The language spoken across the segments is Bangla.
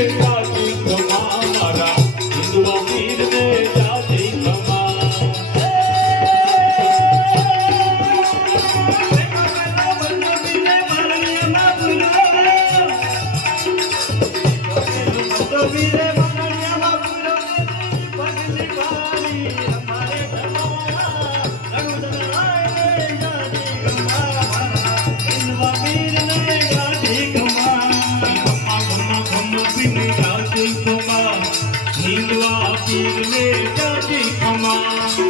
என்றால் ক্ষমা।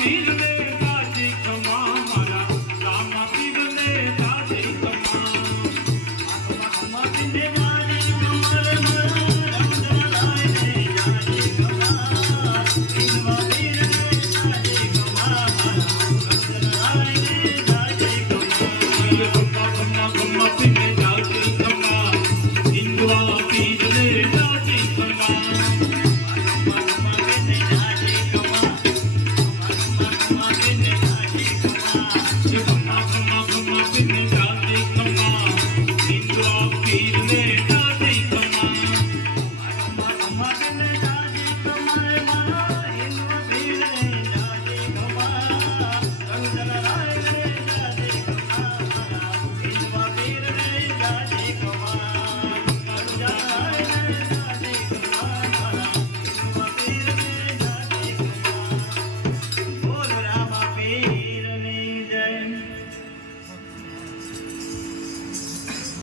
Please